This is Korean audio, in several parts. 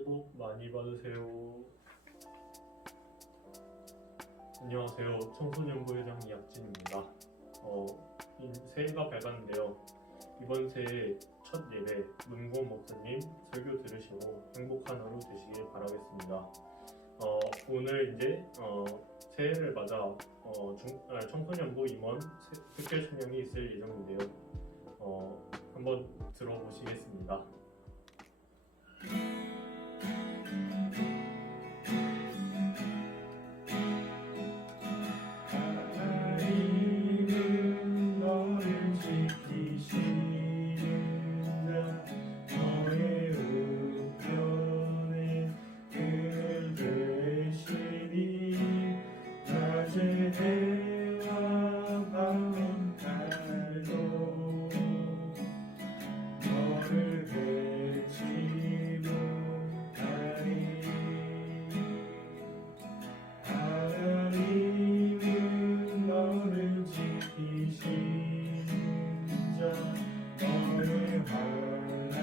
새해 복 많이 받으세요. 안녕하세요. 청소년부 회장 이학진입니다. 새해가 밝았는데요. 이번 새해 첫 예배 문고 목사님 설교 들으시고 행복한 하루 되시길 바라겠습니다. 오늘 이제 새해를 맞아 청소년부 임원 특별 수명이 있을 예정인데요. 한번 들어보시겠습니다. 하나님은 너를 지키시는 자 너의 우편에 늘 되시니 낮에 해와 밤은 달도 너를 배치문하리. 하나님은 너를 지키시는 자 너의 환난에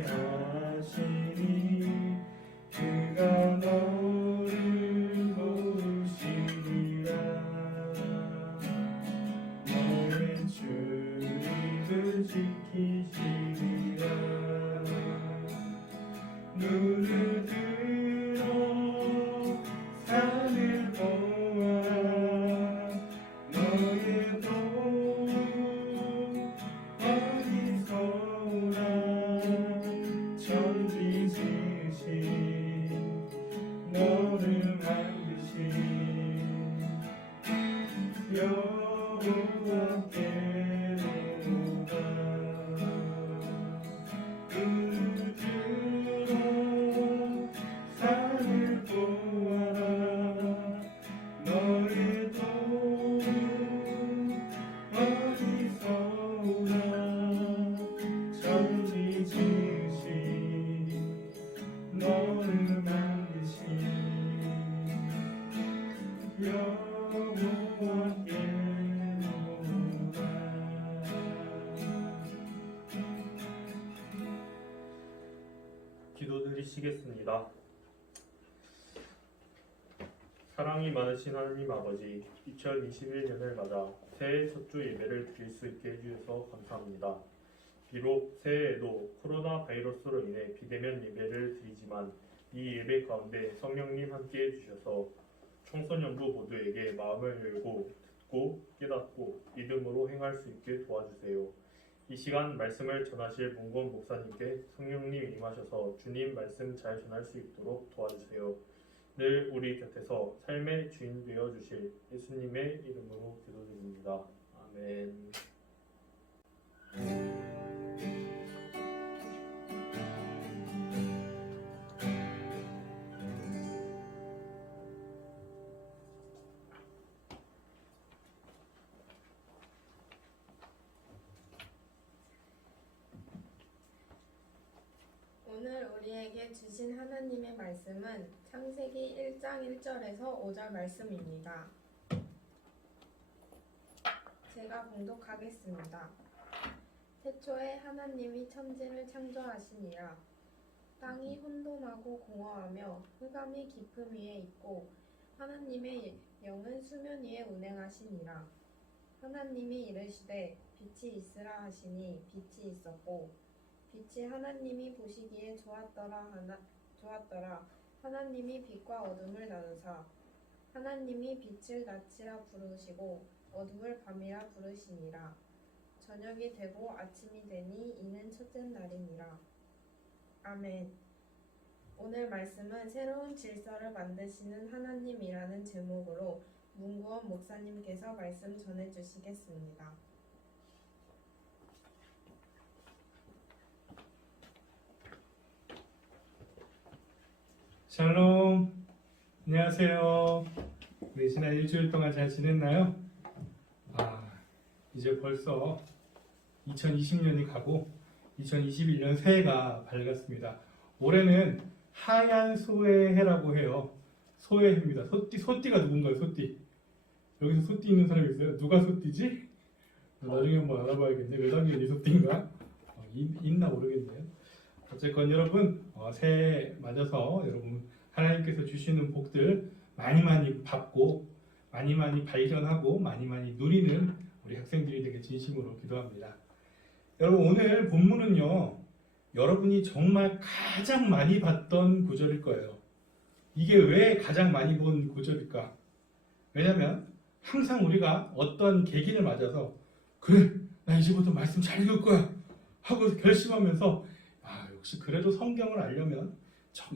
함께하시니 그가 너를 도우시리라. 너의 주님을 지키시리라. 눈을 들어 산을 보아 너의 도움 어디서 오나. 천지 지으신 너를 만드신 여호와께로다. 눈을 들어 산을 보아라. 너의 도움 어디서 오나. 천지 지으신 너를 만드신 여호와께로다. 기도드리시겠습니다. 사랑이 많으신 하나님 아버지, 2021년을 맞아 새해 첫 주 예배를 드릴 수 있게 해주셔서 감사합니다. 비록 새해에도 코로나 바이러스로 인해 비대면 예배를 드리지만 이 예배 가운데 성령님 함께 해주셔서 청소년부 모두에게 마음을 열고 듣고 깨닫고 믿음으로 행할 수 있게 도와주세요. 이 시간 말씀을 전하실 문건 목사님께 성령님 임하셔서 주님 말씀 잘 전할 수 있도록 도와주세요. 늘 우리 곁에서 삶의 주인 되어 주실 예수님의 이름으로 기도드립니다. 아멘. 오늘 우리에게 주신 하나님의 말씀은 창세기 1장 1절에서 5절 말씀입니다. 제가 봉독하겠습니다. 태초에 하나님이 천지를 창조하시니라. 땅이 혼돈하고 공허하며 흑암이 깊음 위에 있고 하나님의 영은 수면 위에 운행하시니라. 하나님이 이르시되 빛이 있으라 하시니 빛이 있었고 빛이 하나님이 보시기에 좋았더라. 하나님이 빛과 어둠을 나누사 하나님이 빛을 낮이라 부르시고 어둠을 밤이라 부르시니라. 저녁이 되고 아침이 되니 이는 첫째 날이니라. 아멘. 오늘 말씀은 새로운 질서를 만드시는 하나님이라는 제목으로 문구원 목사님께서 말씀 전해주시겠습니다. 샬롬, 안녕하세요. 우리 지난 일주일 동안 잘 지냈나요? 이제 벌써 2020년이 가고 2021년 새해가 밝았습니다. 올해는 하얀 소의 해라고 해요. 소의 해입니다. 소띠가 누군가요? 소띠. 여기서 소띠 있는 사람이 있어요? 누가 소띠지? 나중에 한번 알아봐야겠네. 외상견이 소띠인가? 있나 모르겠네요. 어쨌건 여러분 새해 맞아서 여러분 하나님께서 주시는 복들 많이 많이 받고 많이 많이 발견하고 많이 많이 누리는 우리 학생들이 되게 진심으로 기도합니다. 여러분 오늘 본문은요 여러분이 정말 가장 많이 봤던 구절일 거예요. 이게 왜 가장 많이 본 구절일까? 왜냐면 항상 우리가 어떤 계기를 맞아서 그래 나 이제부터 말씀 잘 읽을 거야 하고 결심하면서 역시 그래도 성경을 알려면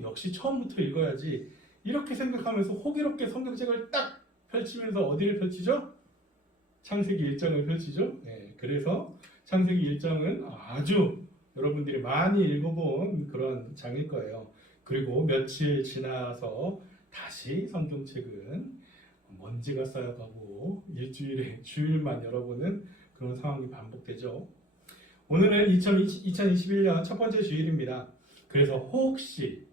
역시 처음부터 읽어야지 이렇게 생각하면서 호기롭게 성경책을 딱 펼치면서 어디를 펼치죠? 창세기 1장을 펼치죠. 네, 그래서 창세기 1장은 아주 여러분들이 많이 읽어본 그런 장일 거예요. 그리고 며칠 지나서 다시 성경책은 먼지가 쌓여가고 일주일에 주일만 열어보는 그런 상황이 반복되죠. 오늘은 2021년 첫 번째 주일입니다. 그래서 혹시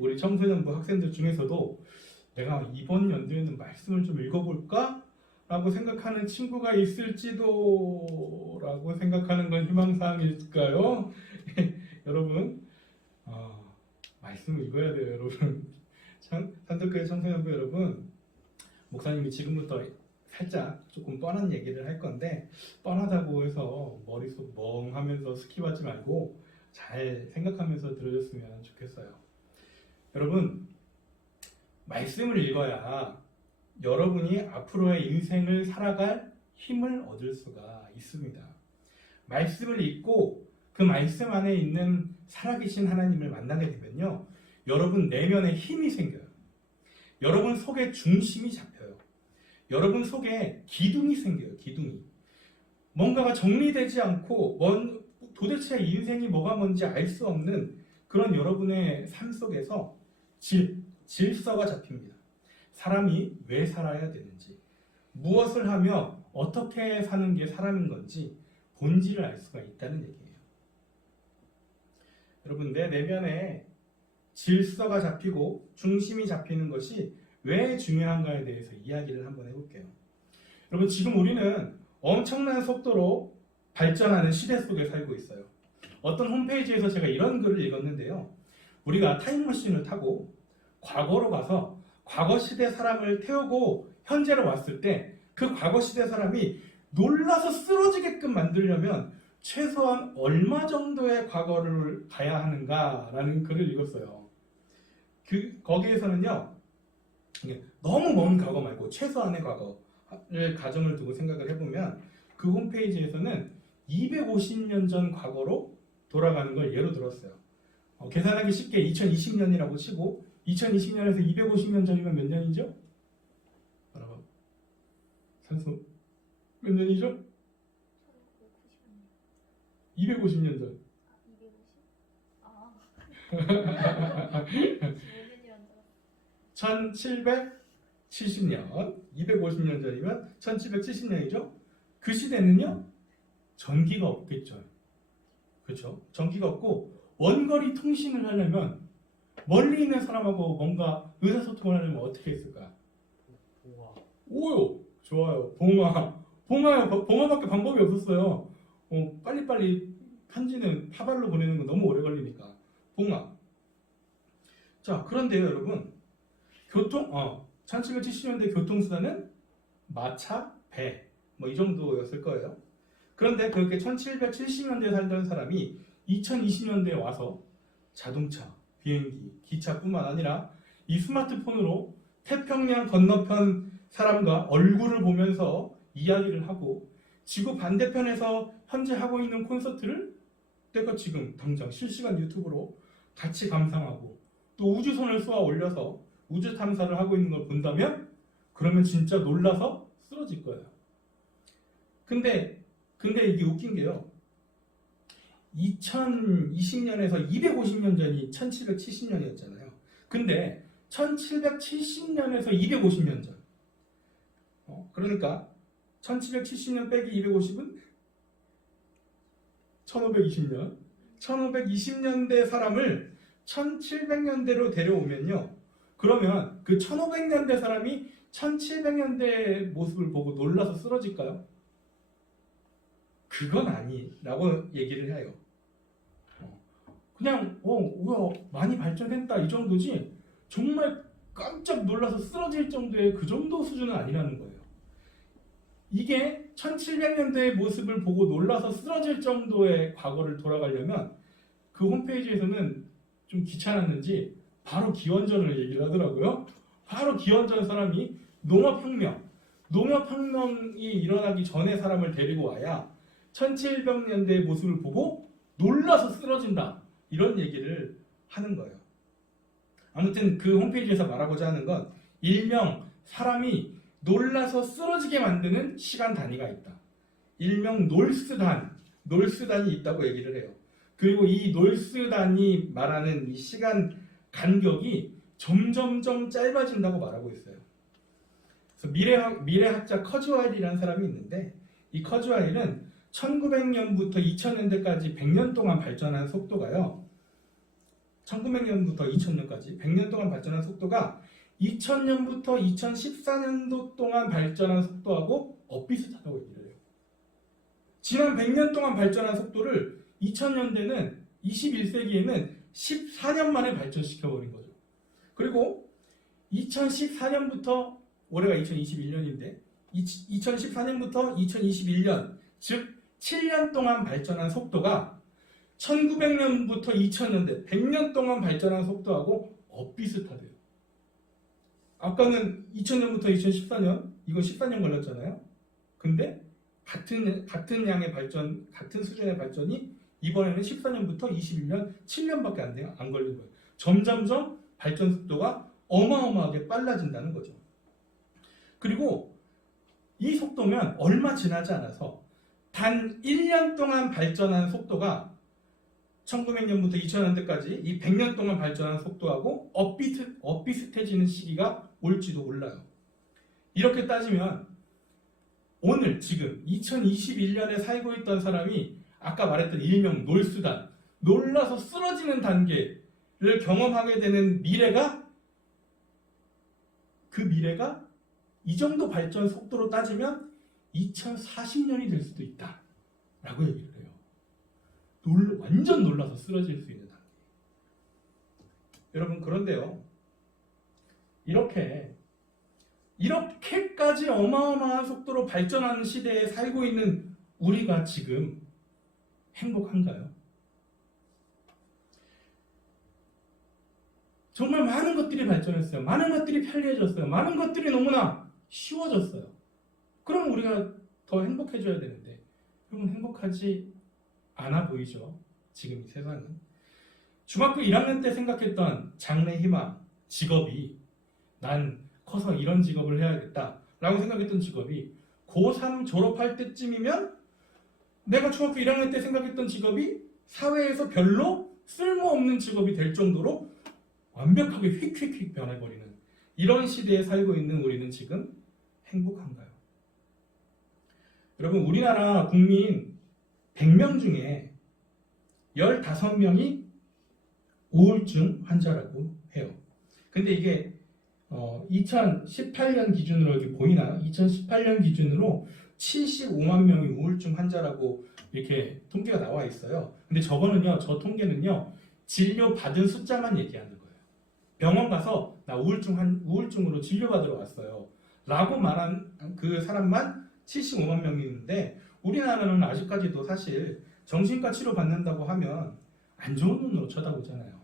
우리 청소년부 학생들 중에서도 내가 이번 연도에는 말씀을 좀 읽어볼까? 라고 생각하는 친구가 있을지도 라고 생각하는 건 희망사항일까요? 여러분 말씀을 읽어야 돼요. 여러분 산덕교회 청소년부 여러분 목사님이 지금부터 살짝 조금 뻔한 얘기를 할 건데 뻔하다고 해서 머릿속 멍하면서 스킵하지 말고 잘 생각하면서 들어줬으면 좋겠어요. 여러분 말씀을 읽어야 여러분이 앞으로의 인생을 살아갈 힘을 얻을 수가 있습니다. 말씀을 읽고 그 말씀 안에 있는 살아계신 하나님을 만나게 되면요 여러분 내면에 힘이 생겨요. 여러분 속에 중심이 잡혀요. 여러분 속에 기둥이 생겨요. 기둥이. 뭔가가 정리되지 않고 도대체 인생이 뭐가 뭔지 알 수 없는 그런 여러분의 삶 속에서 질서가 잡힙니다. 사람이 왜 살아야 되는지, 무엇을 하며 어떻게 사는 게 사람인 건지 본질을 알 수가 있다는 얘기예요. 여러분 내 내면에 질서가 잡히고 중심이 잡히는 것이 왜 중요한가에 대해서 이야기를 한번 해볼게요. 여러분 지금 우리는 엄청난 속도로 발전하는 시대 속에 살고 있어요. 어떤 홈페이지에서 제가 이런 글을 읽었는데요. 우리가 타임머신을 타고 과거로 가서 과거 시대 사람을 태우고 현재로 왔을 때 그 과거 시대 사람이 놀라서 쓰러지게끔 만들려면 최소한 얼마 정도의 과거를 가야 하는가라는 글을 읽었어요. 거기에서는요. 너무 먼 과거 말고 최소한의 과거를 가정을 두고 생각을 해보면 그 홈페이지에서는 250년 전 과거로 돌아가는 걸 예로 들었어요. 계산하기 쉽게 2020년이라고 치고 2020년에서 250년 전이면 몇 년이죠? 여러분 산수 몇 년이죠? 250년 전. 1770년, 250년 전이면 1770년이죠. 그 시대는요, 전기가 없겠죠. 그렇죠? 전기가 없고 원거리 통신을 하려면 멀리 있는 사람하고 뭔가 의사소통을 하려면 어떻게 했을까? 봉화. 오요, 좋아요. 봉화밖에 방법이 없었어요. 빨리빨리 편지는 파발로 보내는 건 너무 오래 걸리니까. 봉화. 자, 그런데요, 여러분. 1770년대 교통수단은 마차, 배, 이 정도였을 거예요. 그런데 그렇게 1770년대에 살던 사람이 2020년대에 와서 자동차, 비행기, 기차뿐만 아니라 이 스마트폰으로 태평양 건너편 사람과 얼굴을 보면서 이야기를 하고 지구 반대편에서 현재 하고 있는 콘서트를 내가 지금 당장 실시간 유튜브로 같이 감상하고 또 우주선을 쏘아 올려서 우주 탐사를 하고 있는 걸 본다면 그러면 진짜 놀라서 쓰러질 거예요. 근데 이게 웃긴 게요. 2020년에서 250년 전이 1770년이었잖아요. 근데 1770년에서 250년 전. 그러니까 1770년 빼기 250은 1520년. 1520년대 사람을 1700년대로 데려오면요. 그러면 그 1500년대 사람이 1700년대 모습을 보고 놀라서 쓰러질까요? 그건 아니라고 얘기를 해요. 그냥 우와 많이 발전했다 이 정도지 정말 깜짝 놀라서 쓰러질 정도의 그 정도 수준은 아니라는 거예요. 이게 1700년대의 모습을 보고 놀라서 쓰러질 정도의 과거를 돌아가려면 그 홈페이지에서는 좀 귀찮았는지 바로 기원전을 얘기를 하더라고요. 바로 기원전 사람이 농업혁명이 일어나기 전에 사람을 데리고 와야 1700년대의 모습을 보고 놀라서 쓰러진다 이런 얘기를 하는 거예요. 아무튼 그 홈페이지에서 말하고자 하는 건 일명 사람이 놀라서 쓰러지게 만드는 시간 단위가 있다. 일명 놀스단이 있다고 얘기를 해요. 그리고 이 놀스단이 말하는 이 시간 간격이 점점점 짧아진다고 말하고 있어요. 그래서 미래학자 커즈와일이라는 사람이 있는데 이 커즈와일은 1900년부터 2000년대까지 100년 동안 발전한 속도가요. 1900년부터 2000년까지 100년 동안 발전한 속도가 2000년부터 2014년도 동안 발전한 속도하고 엇비슷하다고 얘기를 해요. 지난 100년 동안 발전한 속도를 2000년대는 21세기에는 14년 만에 발전시켜버린 거죠. 그리고 2014년부터 올해가 2021년인데 2014년부터 2021년 즉 7년 동안 발전한 속도가 1900년부터 2000년대 100년 동안 발전한 속도하고 엇비슷하대요. 아까는 2000년부터 2014년 이거 14년 걸렸잖아요. 근데 같은 양의 발전, 같은 수준의 발전이 이번에는 14년부터 21년 7년밖에 안 걸린 거예요. 점점점 발전 속도가 어마어마하게 빨라진다는 거죠. 그리고 이 속도면 얼마 지나지 않아서 단 1년 동안 발전한 속도가 1900년부터 2000년대까지 이 100년 동안 발전한 속도하고 엇비슷해지는 시기가 올지도 몰라요. 이렇게 따지면 오늘 지금 2021년에 살고 있던 사람이 아까 말했던 일명 놀수단, 놀라서 쓰러지는 단계를 경험하게 되는 미래가 그 미래가 이 정도 발전 속도로 따지면 2040년이 될 수도 있다 라고 얘기를 해요. 완전 놀라서 쓰러질 수 있는 단계. 여러분 그런데요. 이렇게까지 어마어마한 속도로 발전하는 시대에 살고 있는 우리가 지금 행복한가요? 정말 많은 것들이 발전했어요. 많은 것들이 편리해졌어요. 많은 것들이 너무나 쉬워졌어요. 그럼 우리가 더 행복해져야 되는데 여러분 행복하지 않아 보이죠? 지금 이 세상은. 중학교 1학년 때 생각했던 장래 희망, 직업이 난 커서 이런 직업을 해야겠다 라고 생각했던 직업이 고3 졸업할 때쯤이면 내가 중학교 1학년 때 생각했던 직업이 사회에서 별로 쓸모없는 직업이 될 정도로 완벽하게 휙휙휙 변해버리는 이런 시대에 살고 있는 우리는 지금 행복한가요? 여러분 우리나라 국민 100명 중에 15명이 우울증 환자라고 해요. 근데 이게 2018년 기준으로 여기 보이나요? 2018년 기준으로 75만 명이 우울증 환자라고 이렇게 통계가 나와 있어요. 근데 저 통계는요, 진료 받은 숫자만 얘기하는 거예요. 병원 가서 나 우울증으로 진료받으러 왔어요. 라고 말한 그 사람만 75만 명이 있는데 우리나라는 아직까지도 사실 정신과 치료 받는다고 하면 안 좋은 눈으로 쳐다보잖아요.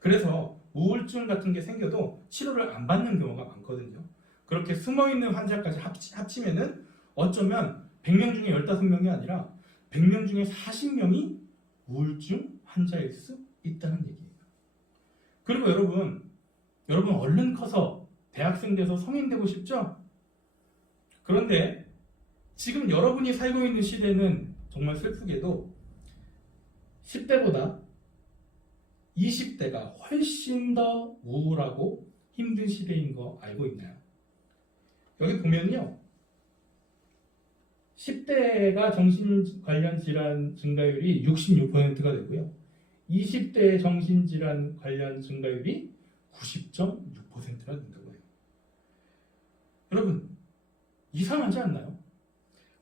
그래서 우울증 같은 게 생겨도 치료를 안 받는 경우가 많거든요. 그렇게 숨어있는 환자까지 합치면은 어쩌면 100명 중에 15명이 아니라 100명 중에 40명이 우울증 환자일 수 있다는 얘기예요. 그리고 여러분 얼른 커서 대학생 돼서 성인 되고 싶죠? 그런데 지금 여러분이 살고 있는 시대는 정말 슬프게도 10대보다 20대가 훨씬 더 우울하고 힘든 시대인 거 알고 있나요? 여기 보면요. 10대가 정신 관련 질환 증가율이 66%가 되고요. 20대의 정신질환 관련 증가율이 90.6%가 된다고 해요. 여러분, 이상하지 않나요?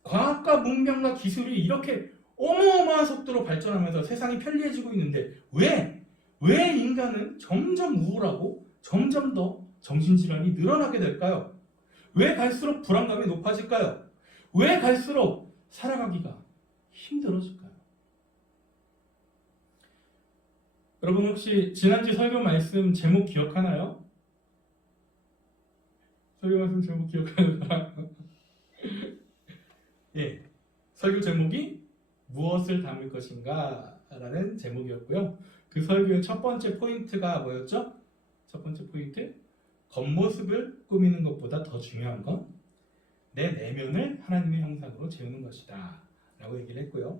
과학과 문명과 기술이 이렇게 어마어마한 속도로 발전하면서 세상이 편리해지고 있는데 왜 인간은 점점 우울하고 점점 더 정신질환이 늘어나게 될까요? 왜 갈수록 불안감이 높아질까요? 왜 갈수록 살아가기가 힘들어질까요? 여러분 혹시 지난주 설교 말씀 제목 기억하나요? 설교 말씀 제목 기억하는 사람? 예, 설교 제목이 무엇을 담을 것인가? 라는 제목이었고요. 그 설교의 첫 번째 포인트가 뭐였죠? 첫 번째 포인트, 겉모습을 꾸미는 것보다 더 중요한 건 내 내면을 하나님의 형상으로 재우는 것이다 라고 얘기를 했고요.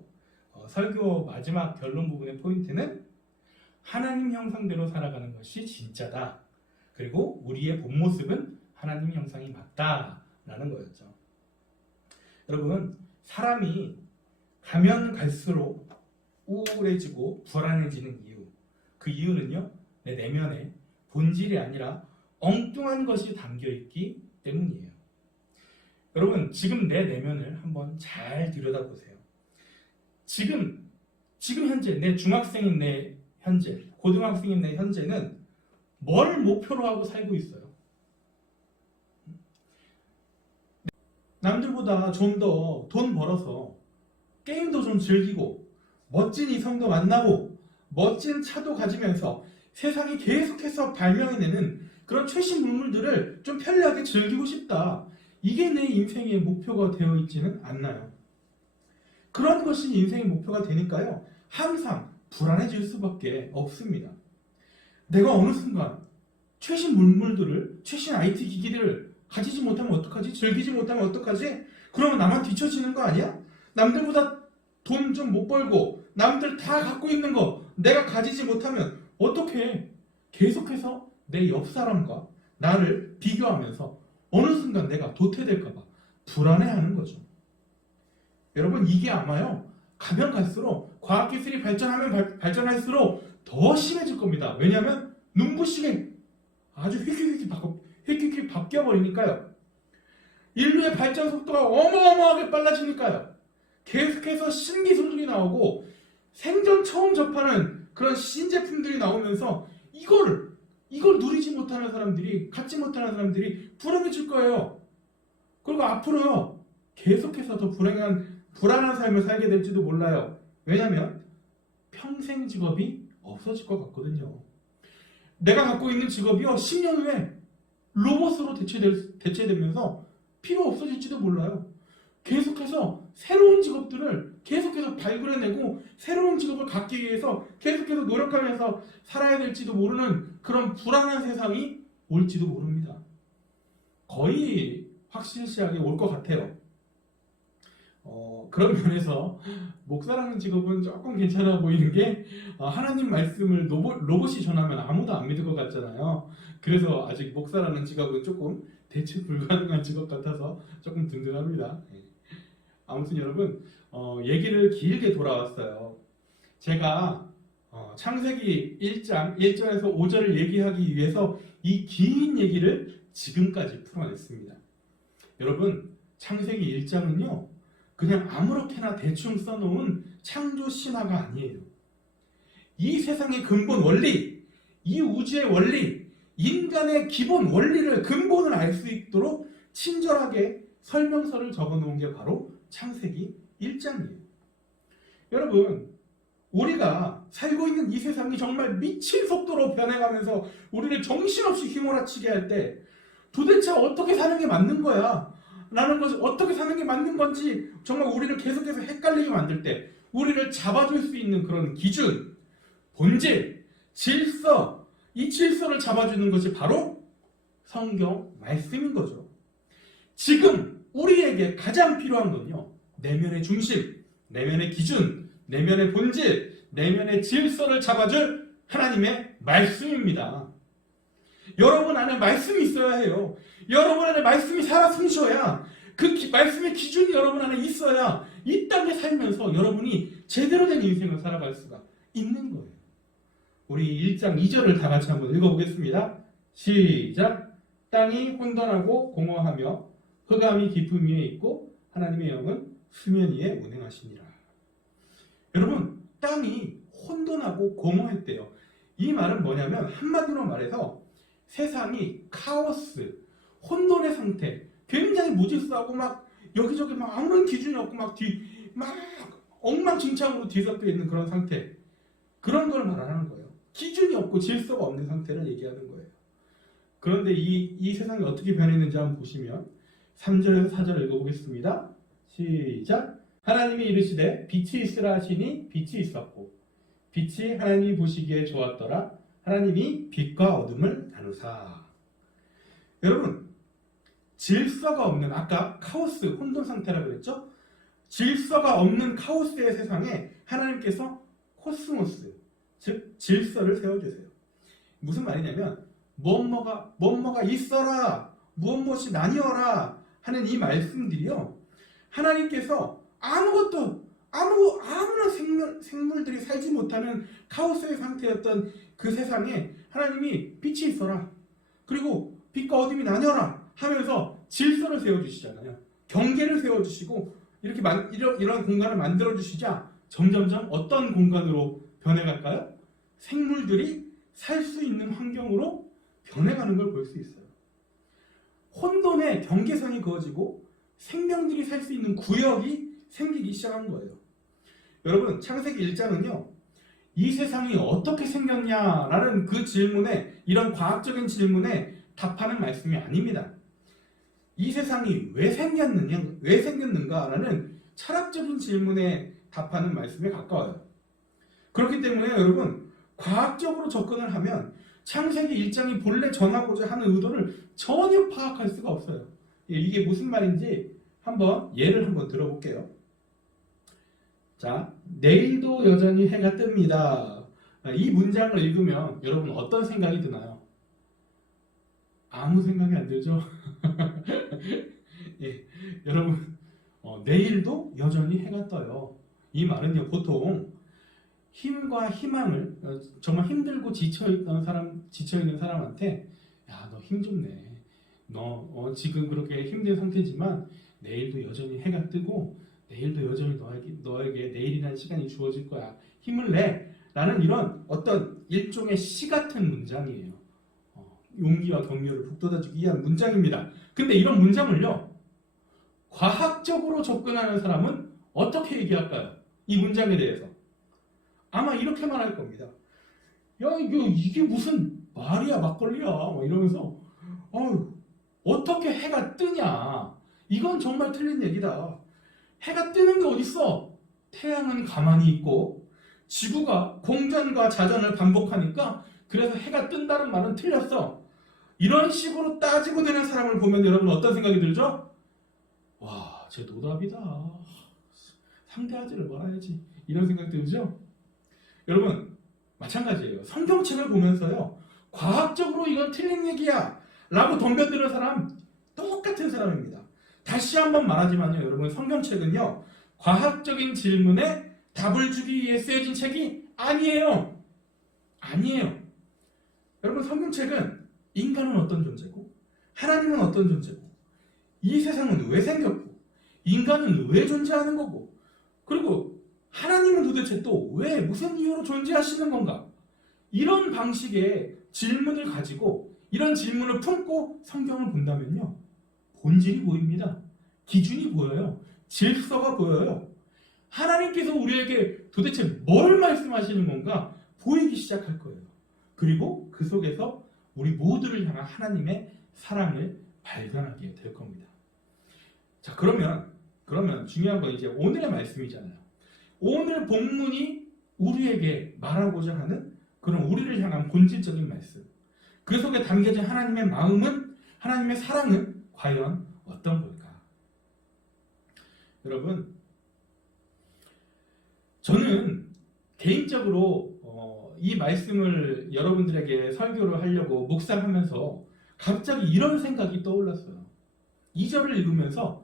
설교 마지막 결론 부분의 포인트는 하나님 형상대로 살아가는 것이 진짜다. 그리고 우리의 본 모습은 하나님 형상이 맞다 라는 거였죠. 여러분, 사람이 가면 갈수록 우울해지고 불안해지는 이유, 그 이유는요, 내 내면에 본질이 아니라 엉뚱한 것이 담겨있기 때문이에요. 여러분, 지금 내 내면을 한번 잘 들여다보세요. 지금 현재 내 중학생인 내 현재, 고등학생인 내 현재는 뭘 목표로 하고 살고 있어요? 남들보다 좀 더 돈 벌어서 게임도 좀 즐기고 멋진 이성도 만나고 멋진 차도 가지면서 세상이 계속해서 발명해내는 그런 최신 문물들을 좀 편리하게 즐기고 싶다. 이게 내 인생의 목표가 되어 있지는 않나요? 그런 것이 인생의 목표가 되니까요, 항상 불안해질 수밖에 없습니다. 내가 어느 순간 최신 문물들을, 최신 IT 기기들을 가지지 못하면 어떡하지? 즐기지 못하면 어떡하지? 그러면 나만 뒤처지는 거 아니야? 남들보다 돈 좀 못 벌고 남들 다 갖고 있는 거 내가 가지지 못하면 어떻게? 계속해서 내 옆 사람과 나를 비교하면서 어느 순간 내가 도태될까봐 불안해하는 거죠. 여러분, 이게 아마요, 가면 갈수록 과학기술이 발전하면 발전할수록 더 심해질 겁니다. 왜냐하면 눈부시게 아주 휙휙휙 바뀌어버리니까요. 인류의 발전 속도가 어마어마하게 빨라지니까요. 계속해서 신기술들이 나오고 생전 처음 접하는 그런 신제품들이 나오면서 이걸 누리지 못하는 사람들이, 갖지 못하는 사람들이 불행해질 거예요. 그리고 앞으로요, 계속해서 더 불안한 삶을 살게 될지도 몰라요. 왜냐하면 평생 직업이 없어질 것 같거든요. 내가 갖고 있는 직업이요, 10년 후에 로봇으로 대체되면서 필요 없어질지도 몰라요. 계속해서 새로운 직업들을 계속해서 발굴해내고 새로운 직업을 갖기 위해서 계속해서 노력하면서 살아야 될지도 모르는 그런 불안한 세상이 올지도 모릅니다. 거의 확실시하게 올 것 같아요. 그런 면에서 목사라는 직업은 조금 괜찮아 보이는 게, 하나님 말씀을 로봇이 전하면 아무도 안 믿을 것 같잖아요. 그래서 아직 목사라는 직업은 조금 대체 불가능한 직업 같아서 조금 든든합니다. 아무튼 여러분, 얘기를 길게 돌아왔어요. 제가 창세기 1장 1절에서 5절을 얘기하기 위해서 이 긴 얘기를 지금까지 풀어냈습니다. 여러분, 창세기 1장은요, 그냥 아무렇게나 대충 써놓은 창조 신화가 아니에요. 이 세상의 근본 원리, 이 우주의 원리, 인간의 기본 원리를, 근본을 알 수 있도록 친절하게 설명서를 적어놓은 게 바로 창세기 1장이에요. 여러분, 우리가 살고 있는 이 세상이 정말 미친 속도로 변해가면서 우리를 정신없이 휘몰아치게 할 때 도대체 어떻게 사는 게 맞는 거야? 라는 것을, 어떻게 사는 게 맞는 건지 정말 우리를 계속해서 헷갈리게 만들 때 우리를 잡아줄 수 있는 그런 기준, 본질, 질서, 이 질서를 잡아주는 것이 바로 성경 말씀인 거죠. 지금 우리에게 가장 필요한 건요, 내면의 중심, 내면의 기준, 내면의 본질, 내면의 질서를 잡아줄 하나님의 말씀입니다. 여러분 안에 말씀이 있어야 해요. 여러분 안에 말씀이 살아 숨쉬어야, 그 말씀의 기준이 여러분 안에 있어야 이 땅에 살면서 여러분이 제대로 된 인생을 살아갈 수가 있는 거예요. 우리 1장 2절을 다 같이 한번 읽어보겠습니다. 시작. 땅이 혼돈하고 공허하며 흑암이 깊음 위에 있고 하나님의 영은 수면 위에 운행하시니라. 여러분, 땅이 혼돈하고 공허했대요. 이 말은 뭐냐면 한마디로 말해서 세상이 카오스, 혼돈의 상태, 굉장히 무질서하고 막 여기저기 막 아무런 기준이 없고 막 엉망진창으로 뒤섞여 있는 그런 상태, 그런 걸 말하는 거예요. 기준이 없고 질서가 없는 상태를 얘기하는 거예요. 그런데 이 세상이 어떻게 변했는지 한번 보시면 3절에서 4절 읽어보겠습니다. 시작. 하나님이 이르시되 빛이 있으라 하시니 빛이 있었고 빛이 하나님이 보시기에 좋았더라. 하나님이 빛과 어둠을 나누사. 여러분, 질서가 없는, 아까 카오스, 혼돈 상태라고 그랬죠? 질서가 없는 카오스의 세상에 하나님께서 코스모스, 즉 질서를 세워주세요. 무슨 말이냐면 무엇뭐가 있어라, 무엇이 나뉘어라 하는 이 말씀들이요, 하나님께서 아무런 생물들이 살지 못하는 카오스의 상태였던 그 세상에 하나님이 빛이 있어라, 그리고 빛과 어둠이 나뉘어라 하면서 질서를 세워주시잖아요. 경계를 세워주시고 이렇게 이런 공간을 만들어주시자 점점점 어떤 공간으로 변해갈까요? 생물들이 살 수 있는 환경으로 변해가는 걸 볼 수 있어요. 혼돈의 경계선이 그어지고 생명들이 살 수 있는 구역이 생기기 시작한 거예요. 여러분, 창세기 1장은요, 이 세상이 어떻게 생겼냐라는 그 질문에, 이런 과학적인 질문에 답하는 말씀이 아닙니다. 이 세상이 왜 생겼는가라는 철학적인 질문에 답하는 말씀에 가까워요. 그렇기 때문에 여러분, 과학적으로 접근을 하면 창세기 1장이 본래 전하고자 하는 의도를 전혀 파악할 수가 없어요. 이게 무슨 말인지 예를 한번 들어볼게요. 자, 내일도 여전히 해가 뜹니다. 이 문장을 읽으면 여러분 어떤 생각이 드나요? 아무 생각이 안 들죠? 예, 여러분, 내일도 여전히 해가 떠요. 이 말은요, 보통 힘과 희망을, 정말 힘들고 지쳐있는 사람한테, 야, 너 힘 좀 내. 너 지금 그렇게 힘든 상태지만 내일도 여전히 해가 뜨고 내일도 여전히 너에게 내일이라는 시간이 주어질 거야. 힘을 내. 라는 이런 어떤 일종의 시 같은 문장이에요. 용기와 격려를 북돋아주기 위한 문장입니다. 근데 이런 문장을요, 과학적으로 접근하는 사람은 어떻게 얘기할까요? 이 문장에 대해서 아마 이렇게 말할 겁니다. 야, 이게 무슨 말이야, 막걸리야, 이러면서 어떻게 해가 뜨냐, 이건 정말 틀린 얘기다. 해가 뜨는 게 어딨어? 태양은 가만히 있고 지구가 공전과 자전을 반복하니까 그래서 해가 뜬다는 말은 틀렸어. 이런 식으로 따지고 되는 사람을 보면 여러분 어떤 생각이 들죠? 와, 쟤 노답이다. 상대하지를 말아야지. 이런 생각 들죠? 여러분, 마찬가지예요. 성경책을 보면서요, 과학적으로 이건 틀린 얘기야 라고 덤벼드는 사람 똑같은 사람입니다. 다시 한번 말하지만요, 여러분, 성경책은요, 과학적인 질문에 답을 주기 위해 쓰여진 책이 아니에요. 여러분, 성경책은 인간은 어떤 존재고, 하나님은 어떤 존재고, 이 세상은 왜 생겼고, 인간은 왜 존재하는 거고, 그리고 하나님은 도대체 또 왜, 무슨 이유로 존재하시는 건가? 이런 방식의 질문을 가지고, 이런 질문을 품고 성경을 본다면요, 본질이 보입니다. 기준이 보여요. 질서가 보여요. 하나님께서 우리에게 도대체 뭘 말씀하시는 건가 보이기 시작할 거예요. 그리고 그 속에서 우리 모두를 향한 하나님의 사랑을 발견하게 될 겁니다. 자, 그러면 중요한 건 이제 오늘의 말씀이잖아요. 오늘 본문이 우리에게 말하고자 하는 그런 우리를 향한 본질적인 말씀, 그 속에 담겨진 하나님의 마음은, 하나님의 사랑은 과연 어떤 걸까? 여러분, 저는 개인적으로 이 말씀을 여러분들에게 설교를 하려고 묵상하면서 갑자기 이런 생각이 떠올랐어요. 2절을 읽으면서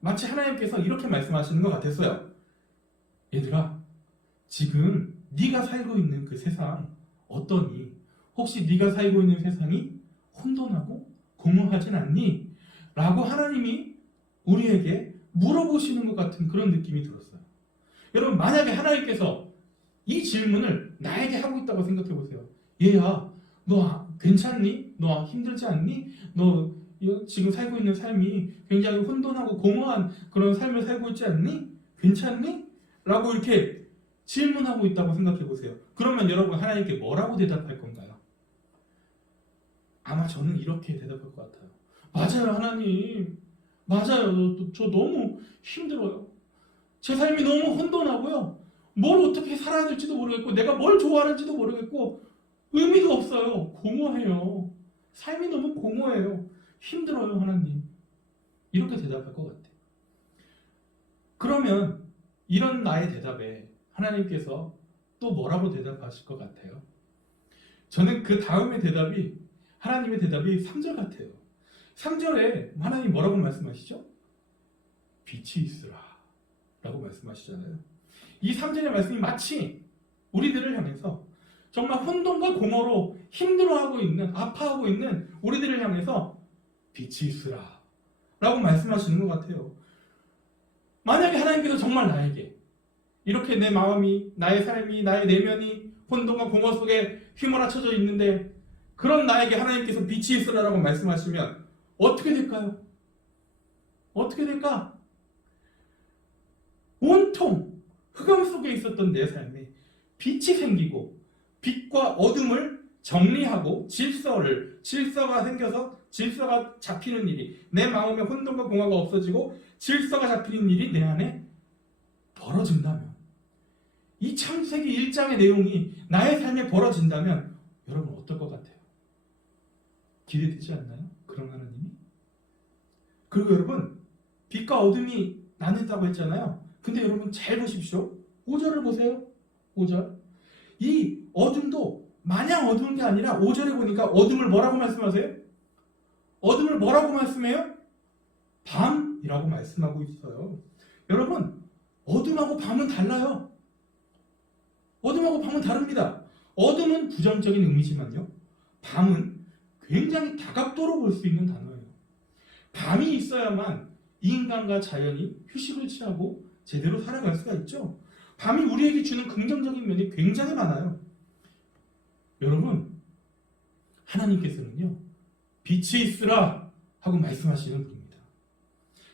마치 하나님께서 이렇게 말씀하시는 것 같았어요. 얘들아, 지금 네가 살고 있는 그 세상 어떠니? 혹시 네가 살고 있는 세상이 혼돈하고 공허하진 않니? 라고 하나님이 우리에게 물어보시는 것 같은 그런 느낌이 들었어요. 여러분 만약에 하나님께서 이 질문을 나에게 하고 있다고 생각해 보세요. 얘야, 너 괜찮니? 너 힘들지 않니? 너 지금 살고 있는 삶이 굉장히 혼돈하고 공허한 그런 삶을 살고 있지 않니? 괜찮니? 라고 이렇게 질문하고 있다고 생각해 보세요. 그러면 여러분 하나님께 뭐라고 대답할 건가요? 아마 저는 이렇게 대답할 것 같아요. 맞아요, 하나님. 맞아요. 저 너무 힘들어요. 제 삶이 너무 혼돈하고요. 뭘 어떻게 살아야 될지도 모르겠고 내가 뭘 좋아하는지도 모르겠고 의미도 없어요. 공허해요. 삶이 너무 공허해요. 힘들어요, 하나님. 이렇게 대답할 것 같아요. 그러면 이런 나의 대답에 하나님께서 또 뭐라고 대답하실 것 같아요? 저는 그 다음의 대답이 하나님의 대답이 3절 같아요. 3절에 하나님 뭐라고 말씀하시죠? 빛이 있으라 라고 말씀하시잖아요. 이 3절의 말씀이 마치 우리들을 향해서 정말 혼돈과 공허로 힘들어하고 있는, 아파하고 있는 우리들을 향해서 빛이 있으라 라고 말씀하시는 것 같아요. 만약에 하나님께서 정말 나에게 이렇게 내 마음이, 나의 삶이, 나의 내면이 혼돈과 공허 속에 휘몰아쳐져 있는데 그런 나에게 하나님께서 빛이 있으라라고 말씀하시면 어떻게 될까요? 어떻게 될까? 온통 흑암 속에 있었던 내 삶에 빛이 생기고 빛과 어둠을 정리하고 질서가 생겨서 질서가 잡히는 일이, 내 마음의 혼돈과 공허가 없어지고 질서가 잡히는 일이 내 안에 벌어진다면, 이 창세기 1장의 내용이 나의 삶에 벌어진다면 여러분 어떨 것 같아요? 기대되지 않나요? 그런 하나님이? 그리고 여러분 빛과 어둠이 나뉜다고 했잖아요. 근데 여러분 잘 보십시오. 5절을 보세요. 5절. 이 어둠도 마냥 어두운 게 아니라 5절에 보니까 어둠을 뭐라고 말씀하세요? 어둠을 뭐라고 말씀해요? 밤이라고 말씀하고 있어요. 여러분 어둠하고 밤은 달라요. 어둠하고 밤은 다릅니다. 어둠은 부정적인 의미지만요, 밤은 굉장히 다각도로 볼 수 있는 단어예요. 밤이 있어야만 인간과 자연이 휴식을 취하고 제대로 살아갈 수가 있죠. 밤이 우리에게 주는 긍정적인 면이 굉장히 많아요. 여러분, 하나님께서는요, 빛이 있으라 하고 말씀하시는 분입니다.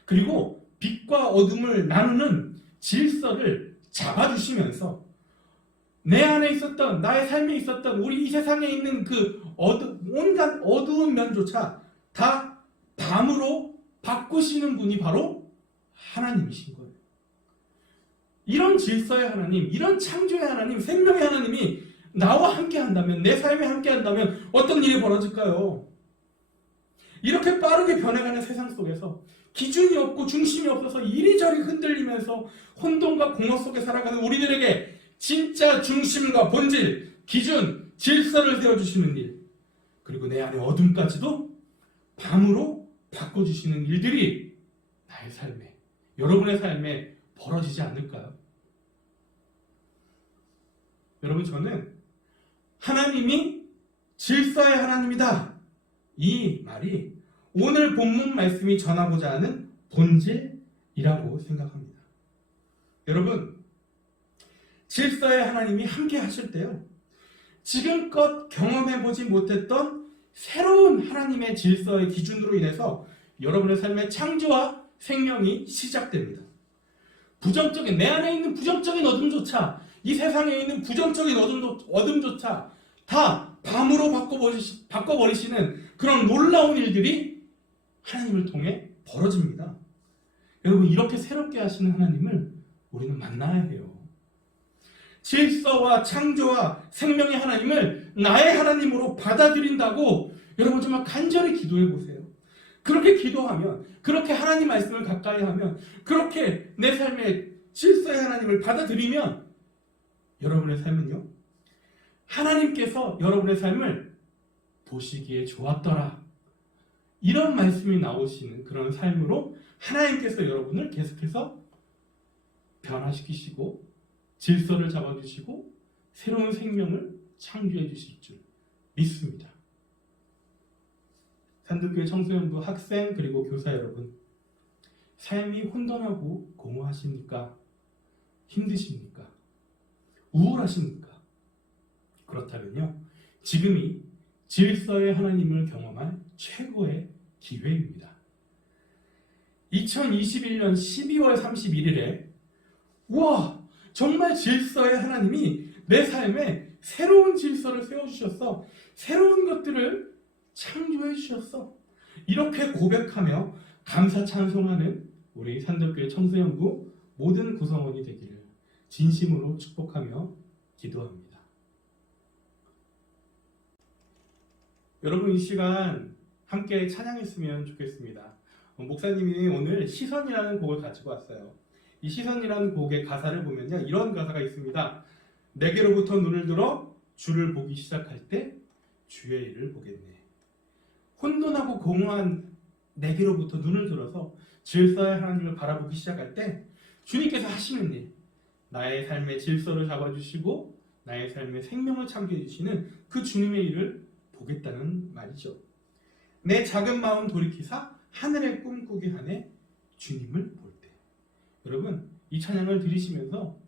그리고 빛과 어둠을 나누는 질서를 잡아주시면서 내 안에 있었던, 나의 삶에 있었던, 우리 이 세상에 있는 그 온갖 어두운 면조차 다 밤으로 바꾸시는 분이 바로 하나님이신 거예요. 이런 질서의 하나님, 이런 창조의 하나님, 생명의 하나님이 나와 함께 한다면, 내 삶에 함께 한다면 어떤 일이 벌어질까요? 이렇게 빠르게 변해가는 세상 속에서 기준이 없고 중심이 없어서 이리저리 흔들리면서 혼돈과 공허 속에 살아가는 우리들에게 진짜 중심과 본질, 기준, 질서를 세워주시는 일, 그리고 내 안의 어둠까지도 밤으로 바꿔주시는 일들이 나의 삶에, 여러분의 삶에 벌어지지 않을까요? 여러분, 저는 하나님이 질서의 하나님이다, 이 말이 오늘 본문 말씀이 전하고자 하는 본질이라고 생각합니다. 여러분, 질서의 하나님이 함께 하실 때요, 지금껏 경험해보지 못했던 새로운 하나님의 질서의 기준으로 인해서 여러분의 삶의 창조와 생명이 시작됩니다. 부정적인, 내 안에 있는 부정적인 어둠조차, 이 세상에 있는 부정적인 어둠조차 다 밤으로 바꿔버리시는 그런 놀라운 일들이 하나님을 통해 벌어집니다. 여러분, 이렇게 새롭게 하시는 하나님을 우리는 만나야 해요. 질서와 창조와 생명의 하나님을 나의 하나님으로 받아들인다고 여러분 정말 간절히 기도해 보세요. 그렇게 기도하면, 그렇게 하나님 말씀을 가까이 하면, 그렇게 내 삶의 질서의 하나님을 받아들이면 여러분의 삶은요, 하나님께서 여러분의 삶을 보시기에 좋았더라, 이런 말씀이 나오시는 그런 삶으로 하나님께서 여러분을 계속해서 변화시키시고 질서를 잡아주시고 새로운 생명을 창조해 주실 줄 믿습니다. 산들교회 청소년부 학생 그리고 교사 여러분, 삶이 혼돈하고 공허하십니까? 힘드십니까? 우울하십니까? 그렇다면요, 지금이 질서의 하나님을 경험할 최고의 기회입니다. 2021년 12월 31일에 우와, 정말 질서의 하나님이 내 삶에 새로운 질서를 세워주셨어. 새로운 것들을 창조해 주셨어. 이렇게 고백하며 감사 찬송하는 우리 산적교회 청소년부 모든 구성원이 되기를 진심으로 축복하며 기도합니다. 여러분, 이 시간 함께 찬양했으면 좋겠습니다. 목사님이 오늘 시선이라는 곡을 가지고 왔어요. 이 시선이라는 곡의 가사를 보면요, 이런 가사가 있습니다. 내게로부터 눈을 들어 주를 보기 시작할 때 주의 일을 보겠네. 혼돈하고 공허한 내게로부터 눈을 들어서 질서의 하나님을 바라보기 시작할 때 주님께서 하시는 일, 나의 삶의 질서를 잡아주시고 나의 삶의 생명을 참겨주시는 그 주님의 일을 보겠다는 말이죠. 내 작은 마음 돌이키사 하늘의 꿈꾸게 하네 주님을 볼 때. 여러분, 이 찬양을 들으시면서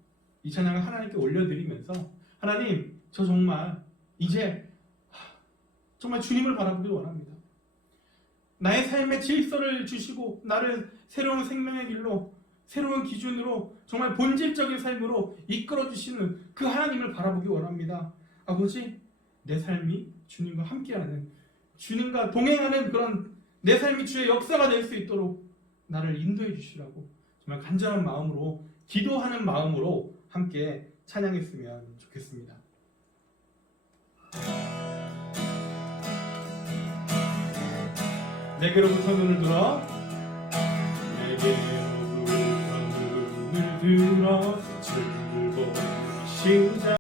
이 찬양을 하나님께 올려드리면서 하나님, 저 정말 이제 정말 주님을 바라보길 원합니다. 나의 삶의 질서를 주시고 나를 새로운 생명의 길로, 새로운 기준으로, 정말 본질적인 삶으로 이끌어주시는 그 하나님을 바라보기 원합니다. 아버지, 내 삶이 주님과 함께하는, 주님과 동행하는 그런 내 삶이 주의 역사가 될 수 있도록 나를 인도해 주시라고 정말 간절한 마음으로, 기도하는 마음으로 함께 찬양했으면 좋겠습니다. 내게로부터 눈을 들어, 내게로부터 눈을 들어 주를 보기 시작.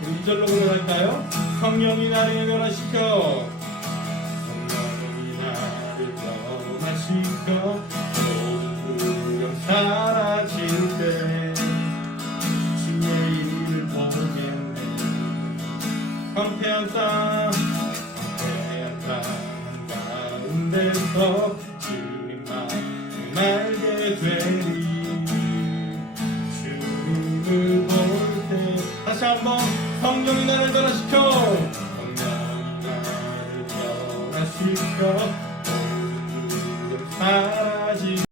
우리 2절로 불러갈까요? 성령이 나를 변화시켜, 성령이 나를 변화시켜 모든 두려움 사라질 때 주의 일을 보겠네. 황폐한 땅 가운데서 주님만 알게 되리. 주님을 볼 때 다시 한번 성령이 나를 변화시켜, 성령이 나를 변화시켜 모든 두려움 사라지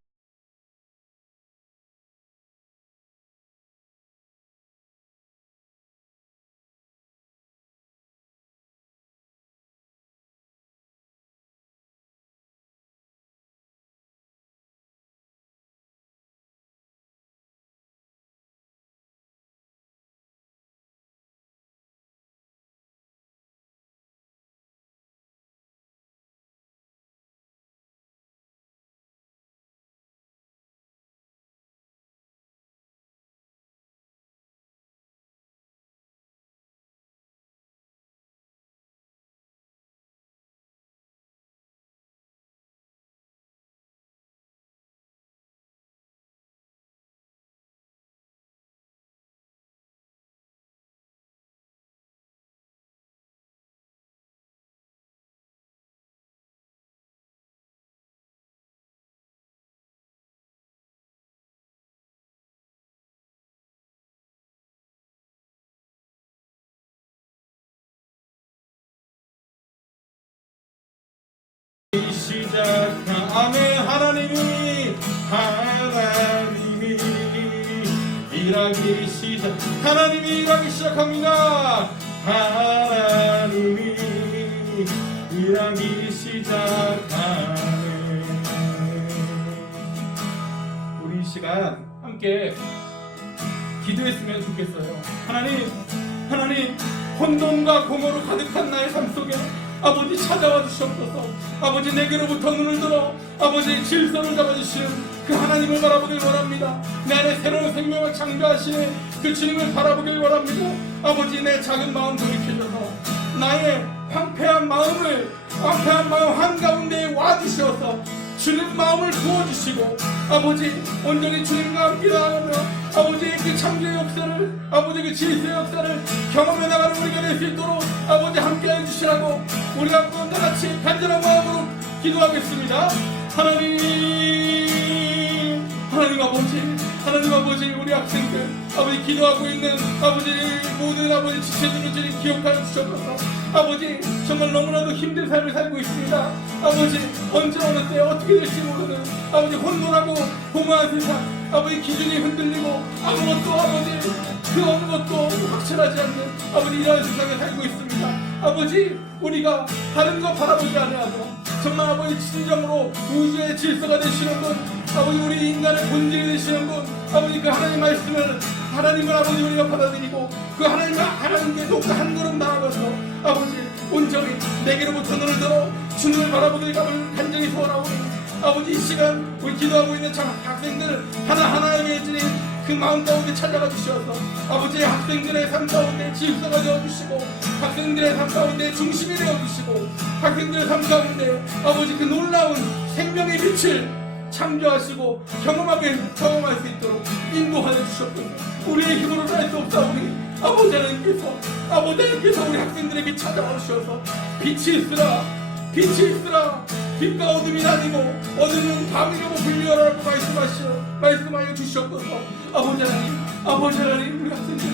하나님이 일하기 시작합니다. 하나님이 일하기 시작하네. 우리 이 시간 함께 기도했으면 좋겠어요. 하나님, 혼돈과 공허로 가득한 나의 삶 속에 아버지 찾아와 주시옵소서. 아버지 내게로부터 눈을 들어 아버지의 질서를 잡아주시는 그 하나님을 바라보길 원합니다. 내 안에 새로운 생명을 창조하시는 그 주님을 바라보길 원합니다. 아버지 내 작은 마음 돌이켜줘서 나의 황폐한 마음 한가운데에 와주셔서 주님 마음을 부어주시고 아버지 온전히 주님과 함께 나가며 아버지의 그 창조의 역사를 아버지의 그 질서의 역사를 경험해 나가는 우리가 될 수 있도록 아버지 함께 해주시라고 우리 한번 다 같이 간절한 마음으로 기도하겠습니다. 하나님 아버지 우리 학생들 아버지 기도하고 있는 아버지 모든 아버지 지체들을 주님 기억하여 주셔서 아버지 정말 너무나도 힘든 삶을 살고 있습니다. 아버지 언제 어느 때 어떻게 될지 모르는 아버지 혼돈하고 공허한 세상 아버지 기준이 흔들리고 아무것도 확실하지 않는 아버지 이러한 세상에 살고 있습니다. 아버지 우리가 다른 거 바라보지 않아도 정말 아버지 진정으로 우주의 질서가 되시는 분 아버지 우리 인간의 본질이 되시는 분 아버지 그 하나님 하나님을 아버지 우리가 받아들이고 그 하나님께 또 한 걸음 나아가서 아버지 온전히 내게로부터 눈을 들어 주님을 바라보길 간절히 소원하오니 아버지 이 시간 우리 기도하고 있는 학생들 하나하나에게 주님 그 마음 가운데 찾아가 주셔서 아버지의 학생들의 삶 가운데 질서가 되어주시고 학생들의 삶 가운데 중심이 되어주시고 학생들의 삶 가운데 아버지 그 놀라운 생명의 빛을 창조하시고 경험할 수 있도록 인도하여 주셨고 우리의 힘으로 할 수 없사오니 아버지 하나님께서 우리 학생들에게 찾아와 주셔서 빛이 있으라 빛과 어둠이 나뉘고 어둠은 밤이라고 불리하라고 말씀하여 주셨소서. 아버지 하나님 우리 학생들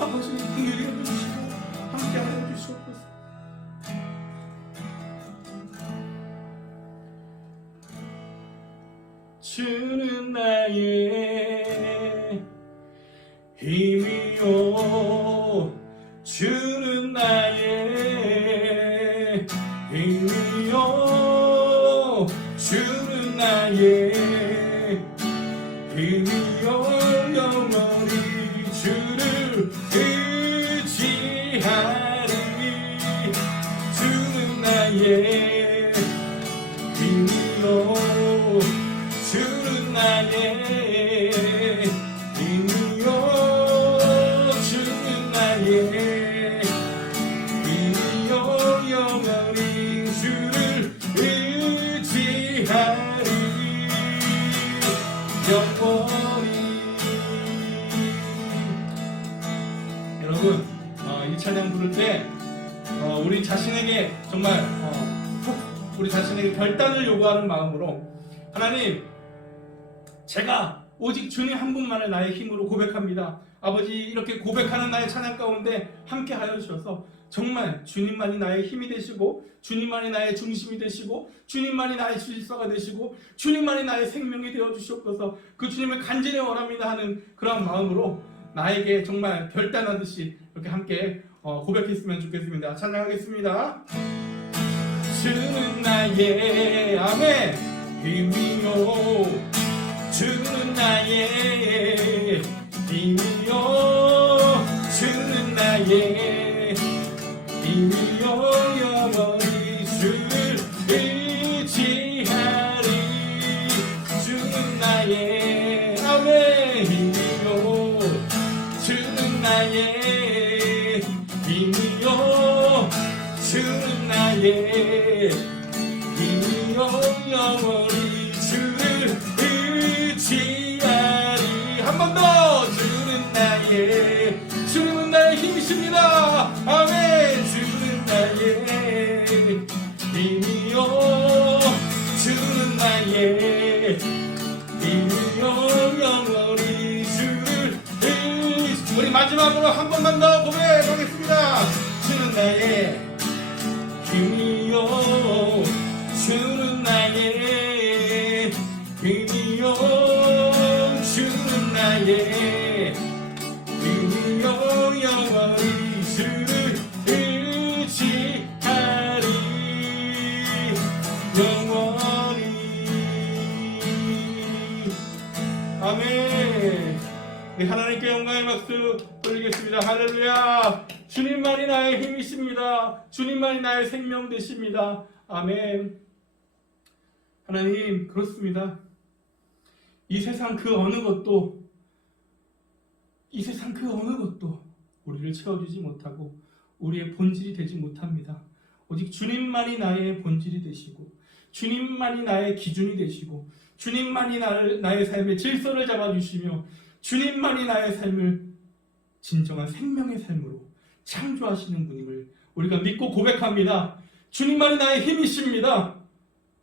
아버지 긍휼히 여겨주시고 함께하여 주시옵소서. 주는 나의 힘이요 주는 나의 힘이요 주는 나의 힘이요 영원히 주를 의지하리 주는 나의 힘이요 주는 나의 힘이요 주는 나의 힘이요 영원히 주를 의지하리 영원히. 여러분 이 찬양 부를 때 우리 자신에게 정말 우리 자신에게 결단을 요구하는 마음으로 하나님 제가 오직 주님 한 분만을 나의 힘으로 고백합니다. 아버지 이렇게 고백하는 나의 찬양 가운데 함께 하여 주셔서 정말 주님만이 나의 힘이 되시고 주님만이 나의 중심이 되시고 주님만이 나의 질서가 되시고 주님만이 나의 생명이 되어 주시옵소서. 그 주님을 간절히 원합니다 하는 그런 마음으로 나에게 정말 결단하듯이 이렇게 함께 고백했으면 좋겠습니다. 찬양하겠습니다. 주는 나의 아멘 힘이요 주는 나의 힘이요 주는 나의 힘이요 영원히 주를 의지하리 주는 나의 아멘 힘이요 주는 나의 힘이요 주는 나의 힘이요 영원히 주를 의지하리 한 번 더 주님은 나의 힘이십니다. 아멘 주는 나의 힘이요 주는 나의 힘이요 영원히 주를 우리 마지막으로 한 번만 더 고백하겠습니다. 주는 나의 힘이요 박수 돌리겠습니다. 할렐루야. 주님만이 나의 힘이십니다. 주님만이 나의 생명 되십니다. 아멘. 하나님, 그렇습니다. 이 세상 그 어느 것도 우리를 채워주지 못하고 우리의 본질이 되지 못합니다. 오직 주님만이 나의 본질이 되시고 주님만이 나의 기준이 되시고 주님만이 나의 삶의 질서를 잡아주시며 주님만이 나의 삶을 진정한 생명의 삶으로 창조하시는 분임을 우리가 믿고 고백합니다. 주님만이 나의 힘이십니다.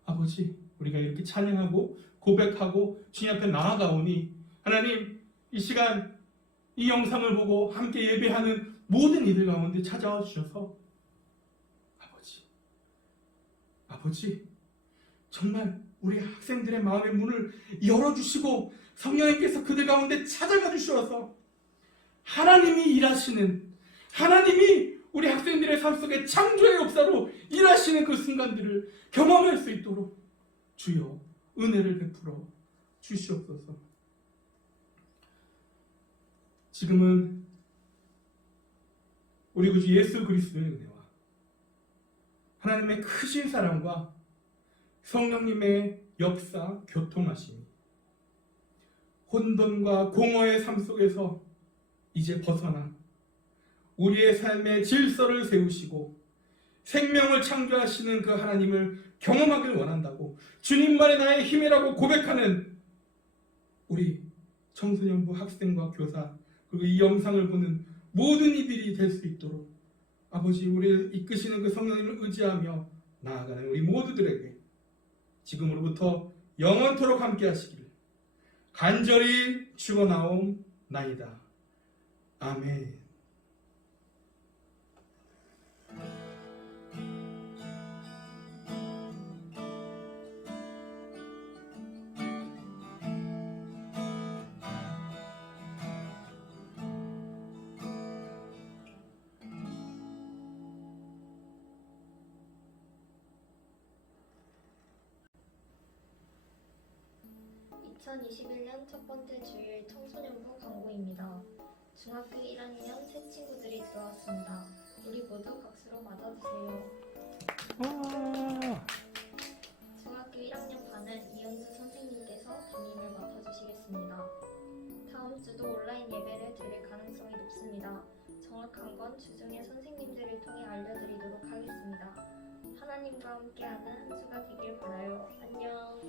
아버지, 우리가 이렇게 찬양하고 고백하고 주님 앞에 나아가오니 하나님, 이 시간 이 영상을 보고 함께 예배하는 모든 이들 가운데 찾아와 주셔서 아버지, 정말 우리 학생들의 마음의 문을 열어주시고 성령님께서 그들 가운데 찾아가 주셔서 하나님이 일하시는, 하나님이 우리 학생들의 삶 속에 창조의 역사로 일하시는 그 순간들을 경험할 수 있도록 주여 은혜를 베풀어 주시옵소서. 지금은 우리 구주 예수 그리스도의 은혜와 하나님의 크신 사랑과 성령님의 역사, 교통하심이 혼돈과 공허의 삶 속에서 이제 벗어나 우리의 삶의 질서를 세우시고 생명을 창조하시는 그 하나님을 경험하길 원한다고 주님만이 나의 힘이라고 고백하는 우리 청소년부 학생과 교사 그리고 이 영상을 보는 모든 이들이 될 수 있도록 아버지, 우리를 이끄시는 그 성령님을 의지하며 나아가는 우리 모두들에게 지금으로부터 영원토록 함께 하시기를 간절히 축원하옵나이다. 아멘. (2021년) 첫 번째 주일 청소년부 광고입니다. 중학교 1학년 새 친구들이 들어왔습니다. 우리 모두 박수로 맞아주세요. 중학교 1학년 반은 이현수 선생님께서 담임을 맡아주시겠습니다. 다음 주도 온라인 예배를 드릴 가능성이 높습니다. 정확한 건 주중에 선생님들을 통해 알려드리도록 하겠습니다. 하나님과 함께하는 한 주가 되길 바라요. 안녕.